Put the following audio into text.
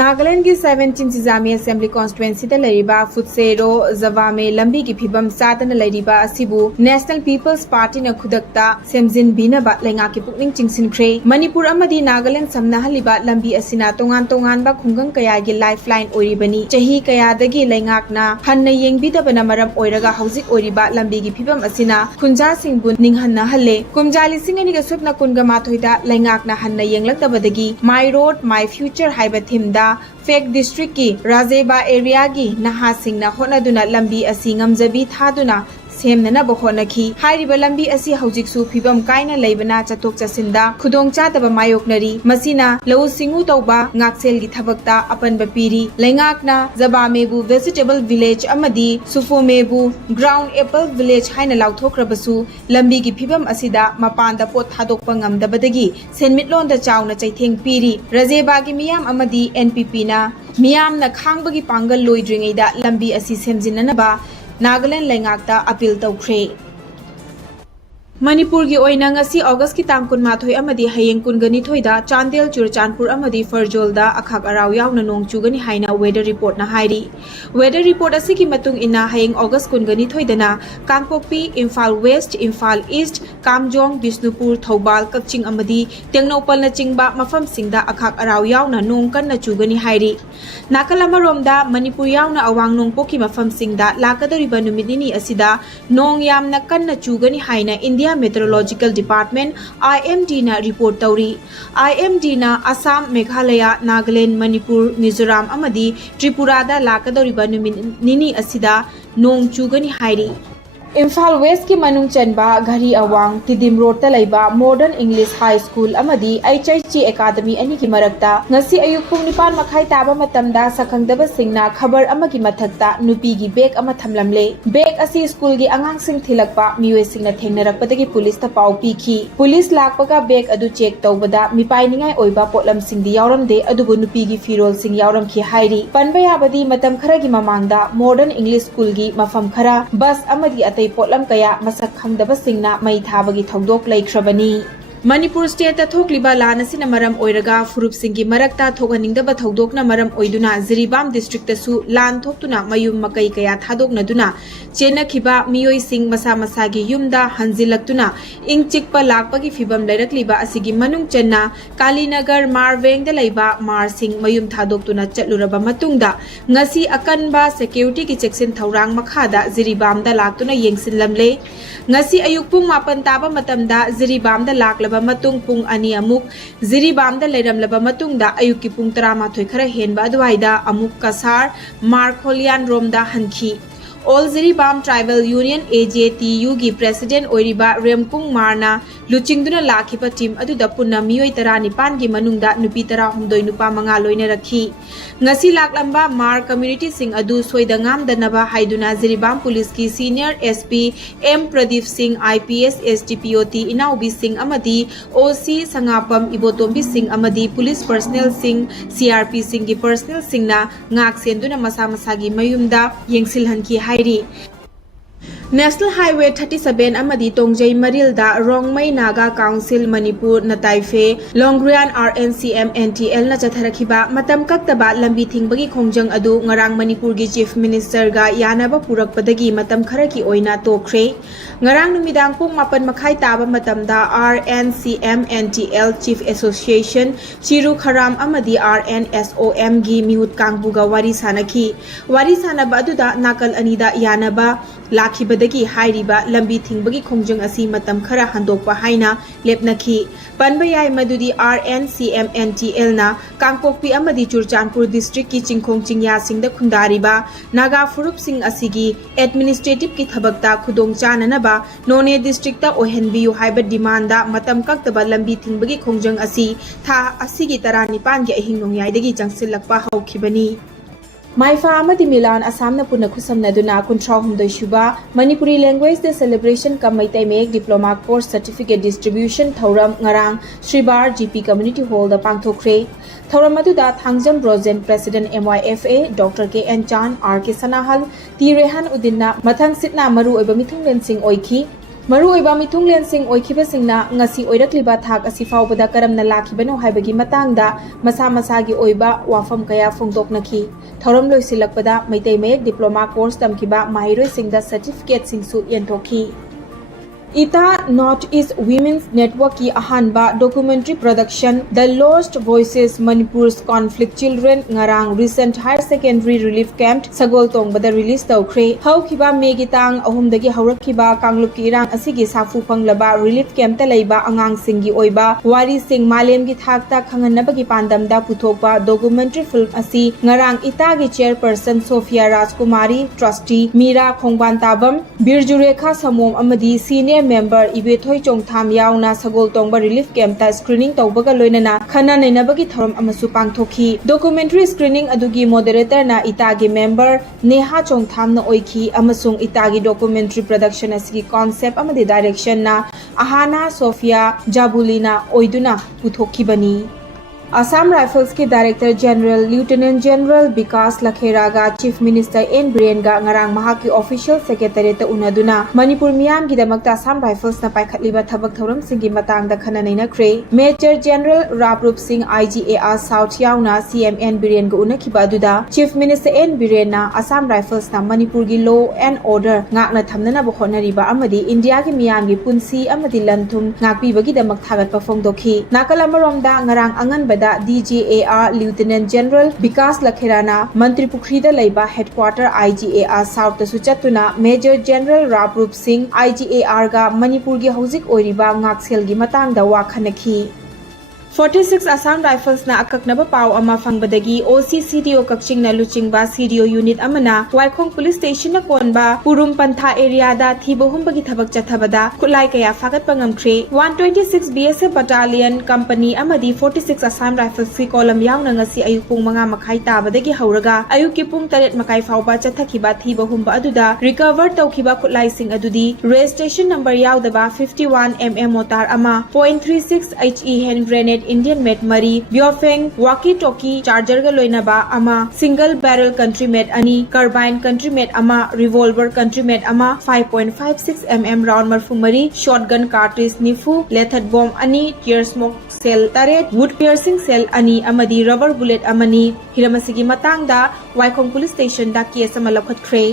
नागालैंड की 17 सिजामी assembly constituency फुटसेरो जवामे लंबी की फिबम सादन नेशनल पीपल्स पार्टी न खुदकता सेमजिन बीनबा लेंगा की पुकनिंग चिंगसिनख्रे मणिपुर अमदी नागालैंड समनहलिबा लंबी असिना तोंगान तोंगानबा खुंगंग कयागी लाइफलाइन ओरिबनी चही कयादगी लेंगाकना हन्ना येंगबिदबना मरम ओइरगा हौजिक ओरिबा लंबी की फिबम असिना खुंजा सिंहबु निंगहन्ना हल्ले कुमजाली सिंगनी का सुपना कुनगा माथोइदा लेंगाकना हन्ना येंगलक्तबदगी माई रोड माई फ्यूचर हाइबा थिमदा फेक डिस्ट्रिक्ट की राजेबा एरिया की नहा सिंगना होनदुना लंबी असि ngamjabi थादुना सेमननब होनखी हाइरिबा लंबी असि हौजिकसु फिबम कायना लेबना चतोक चसिंदा खुदोंग चातबा मायोकनरी मसिना लौ सिंगु तौबा ngakselgi थबकता अपनबा पीरी लेंगाकना जबामेबु वेजिटेबल विलेज अमदी सुफोमेबु ग्राउंड एप्पल विलेज हाइना लाउथोक्रबसु लंबी की फिबम असिदा मपानदा पोत थादोकपा ngamdabadagi सेनमिटलोंदा चावना चैथेंग पीरी राजेबागी मियाम अमदी एनपीपी ना मियामना खांगबगी पांगल लोइद्रिंगैदा लंबी असि सेमजिननबा नागालैंड लेंगाकता अपील तौख्रे मणिपुर की अगस्त की तांग कुनमाथोई अमदी हयेंग कुनगनिथोइदा चांदेल चुरचानपुर अमदी फरजोलदा अखाक अराव यावना नोंग चुगनी हाइना वेदर रिपोर्ट ना हाइरी वेदर रिपोर्ट असि की मतुंग इना हयेंग अगस्त कुनगनिथोइदना कांगपोक्पी इम्फाल वेस्ट इम्फाल ईस्ट कामजोंग बिष्णुपुर थौबाल कक्चिंग अमदी तेंगनौपल न चिंगबा मफम सिंगदा अखाक अराव यावना नोंग कन्ना चुगनी हाइरी नाकल अमरोमदा मणिपुर यावना अवांग नोंगपोकी मफम सिंगदा लाकदरिबा नुमिदिनी असिदा नोंग यामना कन्ना चुगनी हाइना इंडिया मेट्रोलॉजिकल डिपार्टमेंट IMD ना रिपोर्ट तौरी IMD ना असम मेघालय नागालैंड मणिपुर मिजोराम अमदी त्रिपुरादा लाकदौरिबा नुमित निनी असिदा नोंग चुगनी हाइरी इम्फाल वेस्ट की मनुंग चनबा घरी अवांग तिदिम रोड तलैबा मॉडर्न इंग्लिश हाई स्कूल अमदी HHG एकाडमी अनि की मरक्ता ngasi ayuk pung 9 makhai taba matamda sakhangdaba singna khabar amagi mathakta nupi gi bag ama thamlamle bag asi school gi angang sing thilakpa miwe singna thengnarakpadagi police ta pau pikhi police lakpaga bag adu check tawbada mipai ningai oiba potlam singdi yawramde adubu nupi gi firol sing yawram khi hairi panba yabadi matam khara gi mamangda modern english school gi mafam khara bus amadi पोटलम कया मसक खंगदबा सिंगना मई थाबगी थौदोक लैख्रबनी Manipur state थोकलिबा लान असिना मरम ओइरगा फुरुप सिंगी मरक्ता थोगनिंगदबा थौदोकना मरम ओइदुना Jiribam district तसु लान थोक्तुना मयुम मकई कया थादोकनदुना चेनखिबा मियोय सिंग मसा मसागी युमदा हंजिलक्तुना इंग चिकपा लाकपगी फिबम लैरकलिबा असिगी मनुंग चन्ना कालीनगर मारवेंगदा लैबा मार सिंग मयुम थादोकतुना चलुरबा मतुंगदा ngasi akanba security की चेक्सिन थौरांग मखादा जिरीबामदा लाक्तुना येंगसिनलमले ngasi ayuk pung 8 taba matamda जिरीबामदा लाक मतुंग पुंग अनि अमुक जिरीबामदा लैरमलबा मतुंगदा अयुकी पुंग 13 खरा हेनबा अदवाइदा अमुक कसार मारखोलियान रोमदा हनखी ऑल जिरीबाम ट्राइबल यूनियन AJTU की प्रेसिडेंट ओइरिबा रेमपुंग मारना लुचिंगदुना लाखिबा टीम अदुदा पुन्ना मियोय 19 की मनुंगदा नुपी 19 नुपा 5 लोइना रखी ngasi लाकलंबा मार कम्युनिटी सिंह अदु सोइदंगाम दनबा हाइदुना जिरीबाम पुलिस की senior SP M Pradeep Singh IPS SDPOT Inaoubi Singh अमदी OC संगापम इबोतोंबी सिंह अमदी police personnel Singh CRP Singh की पर्सनल सिंहना ngak सेंदुना मसा मसागी मयुमदा येंगसिलहनकी हाइरी नेशनल हाईवे 37 अमदी तोंगजई मरिलदा रोंगमई नागा काउंसिल मणिपुर नताइफे लोंग्रियान RNCM NTL न चथरखिबा मतम कक्तबा लंबी थिंगबगी खोंजंग अदु ngarang मणिपुर की चीफ मिनिस्टर गा यानाबा पुरकपदगी मतम खरकी ओइना तोख्रे ngarang नुमिदांग पुंग 8 मखाई ताबा मतमदा RNCM NTL चीफ एसोसिएशन चिरु खराम अमदी RNSOM गी मिहुत कांगबुगा वारी सानखी वारी सानबा अदुदा नाकल अनिदा यानाबा लाखिबदगी हाइरिबा लंबी थिंगबगी खोंजंग असि मतम खरा हंदोकपा हाइना लेपनखी पनबा याय मदुदी RNCM NTL ना कांगपोक्पी अमदी चुरचानपुर डिस्ट्रिक्ट की चिंखोंग चिंगया सिंगदा खुंदारिबा नागा फुरुप सिंग असिगी एडमिनिस्ट्रेटिव की थबकता खुदोंग चाननबा नोने डिस्ट्रिक्ट ता ओहेनबियु हाइबा डिमांडा मतम कक्तबा लंबी थिंगबगी खोंजंग असि था असिगी 19 की अहिंग नोंयाइदगी जंगसिलकपा हौखिबनी माइफा अमदी मिलान असम पुनः खुसमनदुना 19 सुबा मणिपुरी लैंग्वेज डे सेलिब्रेशन का Meitei Mayek diploma course certificate distribution थौरम ngarang श्रीबार GP कम्युनिटी हॉल दा पांगथोख्रे थौरम अदुदा Thangjam Brojen president MYFA doctor KN चान RK सनाहल टी रेहान उदिनना मथंग सिटना मरु ओइबा मिथुंगलेन सिंह ओइखी ꯃꯔꯨꯑꯣꯏꯕ ꯃꯤꯊꯨꯡꯂꯦꯟꯁꯤꯡ ꯑꯣꯏꯈꯤꯕꯁꯤꯡꯅ ꯉꯁꯤ ꯑꯣꯏꯔꯛꯂꯤꯕ ꯊꯥꯛ ꯑꯁꯤ ꯐꯥꯎꯕꯗ ꯀꯔꯝꯅ ꯂꯥꯛꯈꯤꯕꯅꯣ ꯍꯥꯏꯕꯒꯤ ꯃꯇꯥꯡꯗ ꯃꯁꯥ ꯃꯁꯥꯒꯤ ꯑꯣꯏꯕ ꯋꯥꯐꯝ ꯀꯌꯥ ꯐꯣꯡꯗꯣꯛꯅꯈꯤ꯫ ꯊꯧꯔꯝ ꯂꯣꯏꯁꯤꯜꯂꯛꯄꯗ ꯃꯩꯇꯩ ꯃꯌꯦꯛ ꯗꯤꯄ꯭ꯂꯣꯃꯥ ꯀꯣꯔꯁ ꯇꯝꯈꯤꯕ ꯃꯍꯩꯔꯣꯏꯁꯤꯡꯗ ꯁꯔꯇꯤꯐꯤꯀꯦꯠꯁꯤꯡꯁꯨ ꯌꯦꯟꯊꯣꯛꯈꯤ꯫ ꯏꯇꯥ ꯅꯣꯔꯊ ꯏꯁ ꯋꯤꯃꯦꯟꯁ ꯅꯦꯠꯋꯥꯔꯛꯀꯤ ꯑꯍꯥꯟꯕ ꯗꯣꯀꯨꯃꯦꯟꯇꯔꯤ ꯄ꯭ꯔꯣꯗꯛꯁꯟ ꯗ ꯂꯣꯁꯠ ꯚꯣꯏꯁꯦꯁ ꯃꯅꯤꯄꯨꯔꯁ ꯀꯣꯟꯐ꯭ꯂꯤꯛ ꯆꯤꯜꯗ꯭ꯔꯦꯟ ꯉꯔꯥꯡ recent higher secondary relief camp ꯁꯒꯣꯜꯇꯣꯡꯕꯗ ꯔꯤꯂꯤꯖ ꯇꯧꯈ꯭ꯔꯦ꯫ ꯍꯧꯈꯤꯕ ꯃꯦꯒꯤ ꯇꯥꯡ 3ꯗꯒꯤ ꯍꯧꯔꯛꯈꯤꯕ ꯀꯥꯡꯂꯨꯞꯀꯤ ꯏꯔꯥꯡ ꯑꯁꯤꯒꯤ ꯁꯥꯐꯨ ꯐꯪꯂꯕ ꯔꯤꯂꯤꯐ ꯀꯦꯝꯞꯇ ꯂꯩꯕ ꯑꯉꯥꯡꯁꯤꯡꯒꯤ ꯑꯣꯏꯕ ꯋꯥꯔꯤꯁꯤꯡ ꯃꯥꯂꯦꯝꯒꯤ ꯊꯥꯛꯇ ꯈꯪꯍꯟꯅꯕꯒꯤ ꯄꯥꯟꯗꯝꯗ ꯄꯨꯊꯣꯛꯄ ꯗꯣꯀꯨꯃꯦꯟꯇꯔꯤ ꯐꯤꯜꯝ ꯑꯁꯤ ꯉꯔꯥꯡ ꯏꯇꯥꯒꯤ ꯆꯦꯌꯔꯄꯔꯁꯟ ꯁꯣꯐꯤꯌꯥ ꯔꯥꯖꯀꯨꯃꯥꯔꯤ, ꯇ꯭ꯔꯁꯇꯤ ꯃꯤꯔꯥ ꯈꯣꯡꯕꯥꯟꯇꯥꯕꯝ, ꯕꯤꯔꯖꯨꯔꯦꯈꯥ ꯁꯃꯣꯝ ꯑꯃꯗꯤ ꯁꯤꯅꯤꯌꯔ ꯃꯦꯝꯕꯔ ꯏꯕꯦꯊꯣꯏ ꯆꯣꯡꯊꯥꯝ ꯌꯥꯎꯅ ꯁꯒꯣꯜꯇꯣꯡꯕ ꯔꯤꯂꯤꯐ ꯀꯦꯝꯞꯇ ꯁ꯭ꯀ꯭ꯔꯤꯅꯤꯡ ꯇꯧꯕꯒ ꯂꯣꯏꯅꯅ ꯈꯟꯅ ꯅꯩꯅꯕꯒꯤ ꯊꯧꯔꯝ ꯑꯃꯁꯨ ꯄꯥꯡꯊꯣꯛꯈꯤ꯫ ꯗꯣꯀꯨꯃꯦꯟꯇꯔꯤ ꯁ꯭ꯀ꯭ꯔꯤꯅꯤꯡ ꯑꯗꯨꯒꯤ ꯃꯣꯗꯦꯔꯦꯇꯔꯅ ꯏꯇꯥꯒꯤ ꯃꯦꯝꯕꯔ ꯅꯦꯍꯥ ꯆꯣꯡꯊꯥꯝꯅ ꯑꯣꯏꯈꯤ ꯑꯃꯁꯨꯡ ꯏꯇꯥꯒꯤ ꯗꯣꯀꯨꯃꯦꯟꯇꯔꯤ ꯄ꯭ꯔꯣꯗꯛꯁꯟ ꯑꯁꯤꯒꯤ ꯀꯣꯟꯁꯦꯞ ꯑꯃꯗꯤ ꯗꯥꯏꯔꯦꯛꯁꯟꯅ ꯑꯍꯥꯅꯥ ꯁꯣꯐꯤꯌꯥ ꯖꯥꯕꯨꯂꯤꯅ ꯑꯣꯏꯗꯨꯅ ꯄꯨꯊꯣꯛꯈꯤꯕꯅꯤ꯫ असम राइफल्स की director general lieutenant general Vikas लखेरागा चीफ मिनिस्टर एन बीरेनगा ngarang mahakki ऑफिशियल सेक्रेटरीट उनदुना मणिपुर मियाम गिदमक्ता असम राइफल्स ना पाइखटलिबा थबक थौरम सिंगी matangda khana nainakre major general रापरूप सिंह IGAR साउथ याउना CMN बीरेनगा उनखिबा अदुदा चीफ मिनिस्टर एन बीरेना असम राइफल्स ना मणिपुर गी law and order ngakna thamnana ba honariba amadi India की मियाम गी पुंसी amadi lanthum ngakpibagi damak thagatpa phongdokhi nakal amaromda ngarang angan DGAR Lieutenant General Vikas Lakherana Mantri Pukhrida Laiba Headquarter IGAR South da Suchatuna Major General Raprup Singh IGAR ga Manipur gi Hauzik Oiriba Ngaksel gi matang da wa khanakhi। 46 Assam Rifles na akaknaba pau ama fangbadagi OCCDO Kakching na luchingba CDO unit amana Waikhong Police Station na konba Purum Pantha area da thibohumbagi thabak chathabada khulai kaya fagat pangamkhre 126 BSF Battalion Company amadi 46 Assam Rifles ki column yauna ngasi ayuk pung 5 makhai tabadagi hauraga ayuk ki pung 8 makai fauba chathakiba thibahumba aduda recover tawkiba khulai sing adudi registration number yaudaba 51 mm motar ama .36 HE hand grenade Indian made mari biofeng walkie talkie charger ga loinaba ama single barrel country made ani carbine country made ama revolver country made ama 5.56 mm round marfu mari shotgun cartridge nifu lethal bomb ani tear smoke cell taret wood piercing cell ani amadi rubber bullet amani hiramasigi matangda Waikhong Police Station da case ama lakhatkre।